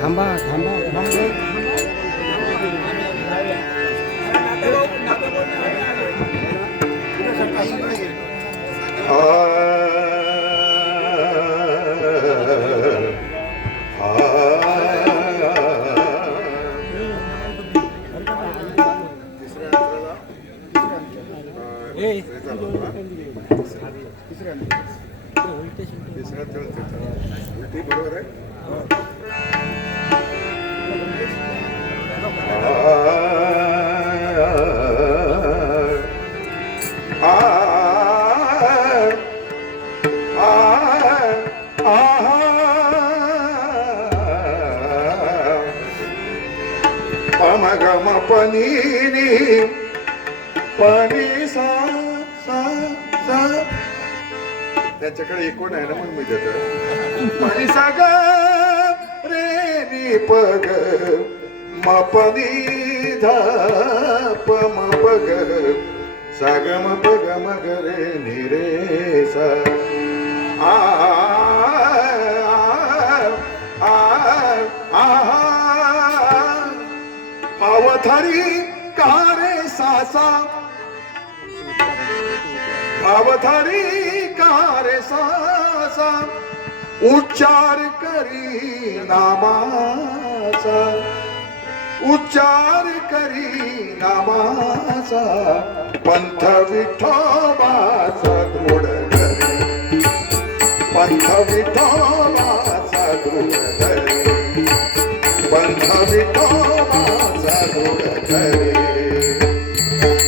थांबा थांबा बरोबर आहे. पमगम पनीनी पनी सा सा सा त्याच्याकडे एकूण आहे ना मग मी देतो. पनी सा ग रे नि पग म पनी ध प म पग सा ग म पग म ग रे नि रे सा आ आ आ भावधारी कारे सासा भावधारी कारे सासा उच्चार करी नामाचा उच्चार करी नामाचा पंथ विठोबाचा दृढ धरे पंथ विठोबाचा दृढ धरे पंथ विठोबाचा दृढ धरे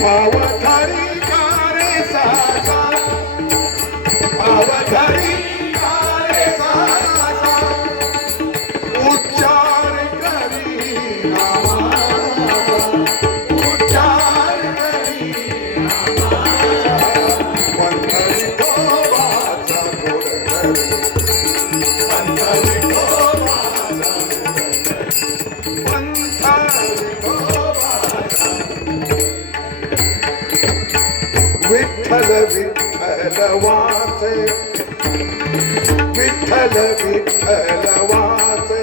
भावधारी कारे सासा भावधारी कारे सासा उच्चार करी नामाचा उच्चार करी नामाचा पंथ विठोबाचा दृढ धरे पंथ विठोबाचा विठ्ठल विठ्ठल वाचे विठ्ठल विठ्ठल वाचे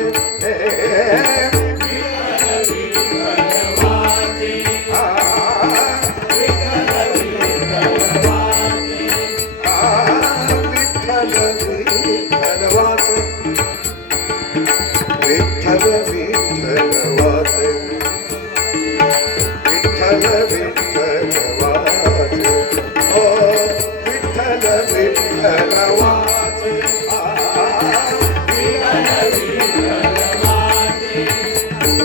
विठ्ठल विठ्ठल वाचे विठ्ठल विठ्ठल वाचे विठ्ठल विठ्ठल वाचे ओ विठ्ठल विठ्ठल वाचे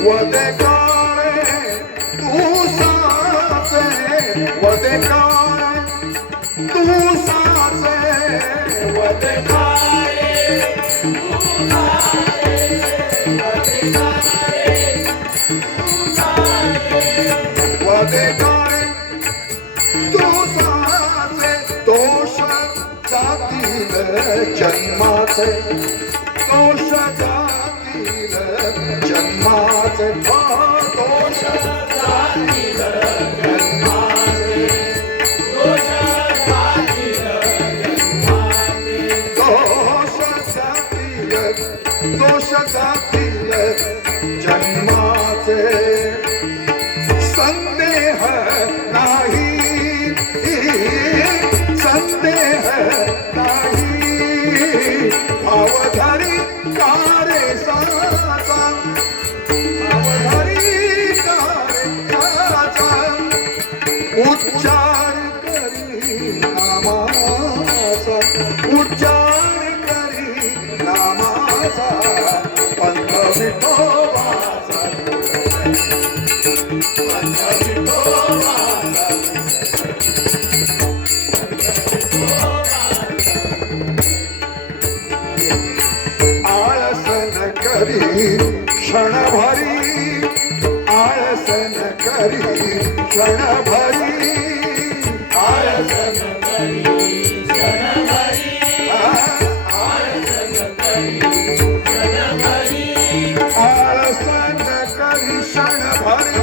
वदे काळे तू साचे वदे काळे तू साचे वदे काळे तू साचे वदे काळे तू साचे दोष जातील जन्माचे दोष जातील जन्माचे दोष जातील जन्माचे दोष जातील जन्माचे दोष जातील दोष जातील जन्माचे संदेह नाही संदेह नाही भावधारी कारे साचा भावधारी कारे साचा उच्चार करी नामाचा उच्चार करी नामाचा पंथ विठोबाचा पंथ विठोबाचा आळसन करी क्षणभरी आळसन करी क्षणभरी आळसन करी क्षणभरी आळसन करी क्षणभरी आळसन करी क्षणभरी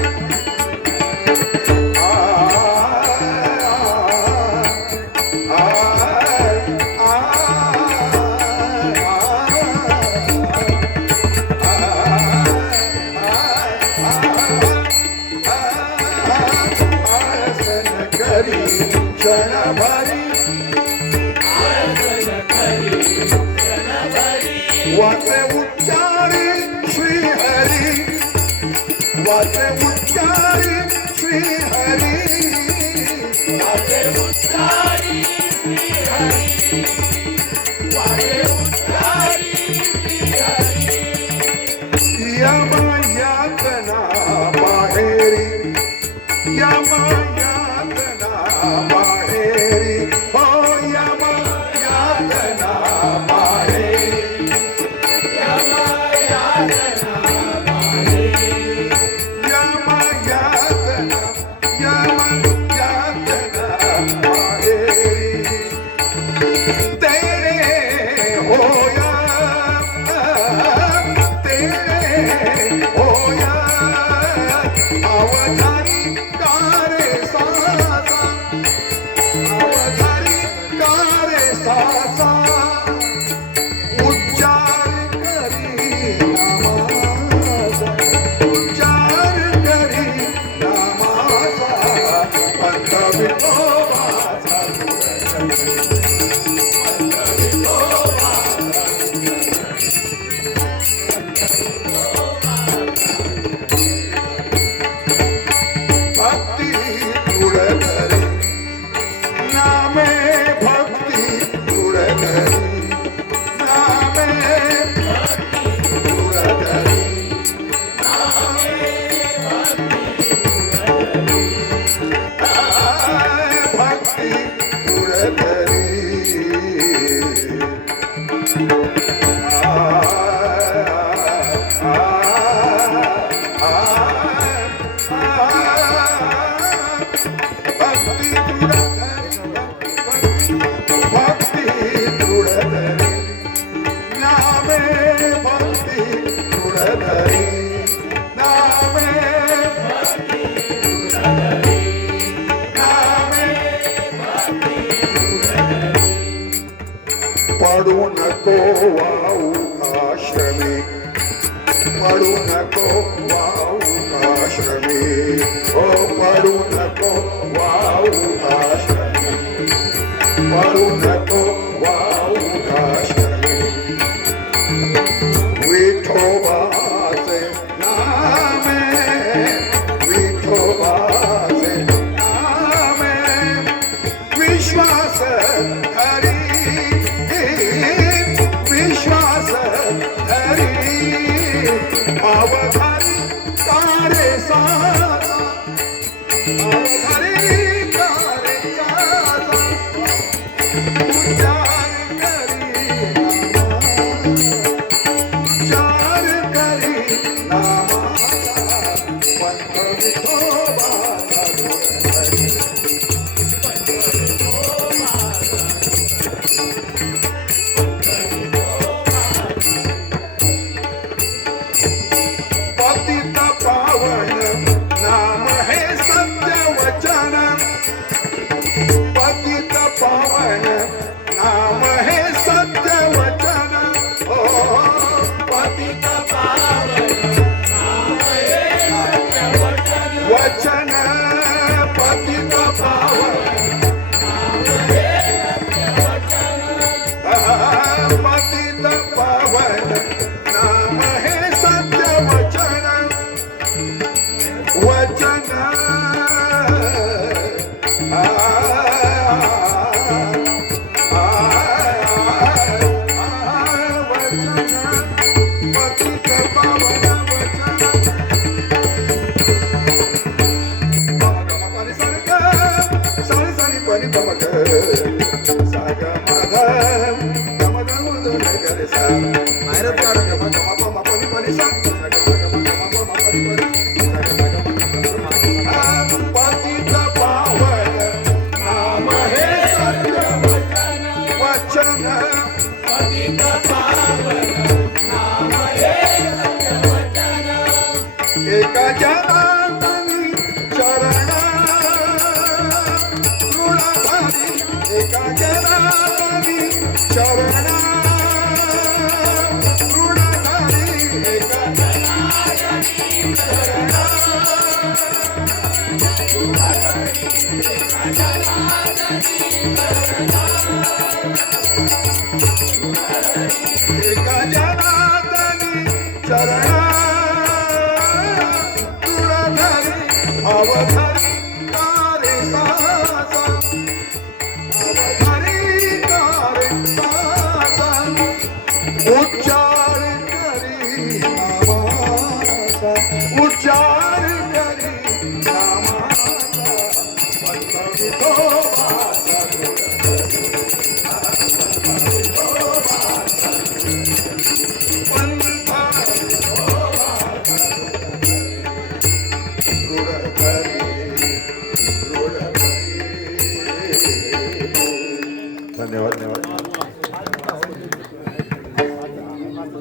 वाचे उच्चारी श्रीहरी वाचे उच्चारी श्रीहरी वाचे उच्चारी श्रीहरी वाचे उच्चारी श्रीहरी यमयातना माहेरी यमयातना माहेरी हो यमयातना माहेरी यमयातना माहेरी यमयातना यमयातना माहेरी तेरे होया अवधारी कारे सासा अवधारी कारे सासा उच्चार करी नामाचा उच्चार करी नामाचा पंत विठोबाचा भक्ती तुडधरी नामे भक्ती तुडधरी नामे भक्ती तुडधरी नामे भक्ती तुडधरी भक्ती तुडधरी नामे भक्ती तुडधरी नामे भक्ती तुडधरी नामे भक्ती तुडधरी पडू नको वाऊ आश्रमी पडू नको वाऊ आश्रमी ओ पडू नको वाऊ आश्रमी पडू नको वाऊ आश्रमी विठोबाचे नामे विठोबाचे नामे विश्वास हरी विश्वास हरी अवधारी कारे सासा अवधारी कारे सासा उच्चार करी उच्चार करी नामाचा पंत विठोबाचा पतित पावन नाम हे सत्य वचन पतित पावन नाम हे सत्य वचन ओ पतित पावन नाम हे सत्य वचन वचन पतित पावन नाम हे सत्य वचन पतित पावन नाम हे सत्य वचन वचन पतित पावन वचन सारी सारी परी पमक साग माधव गम गम करे सा मायरत काढ गम गम पम पनी पनी सा साग साग गम गम पनी पनी पतित पावन नाम हे सत्य वचन वचन पतित पावन नाम हे सत्य वचन एक जनातनी चरण ऋणधारी एक जनातनी चरण ऋण एका जनातनी चरण तुळधरी अवधरी कारे सासा अवधरी कारे सासा उच्च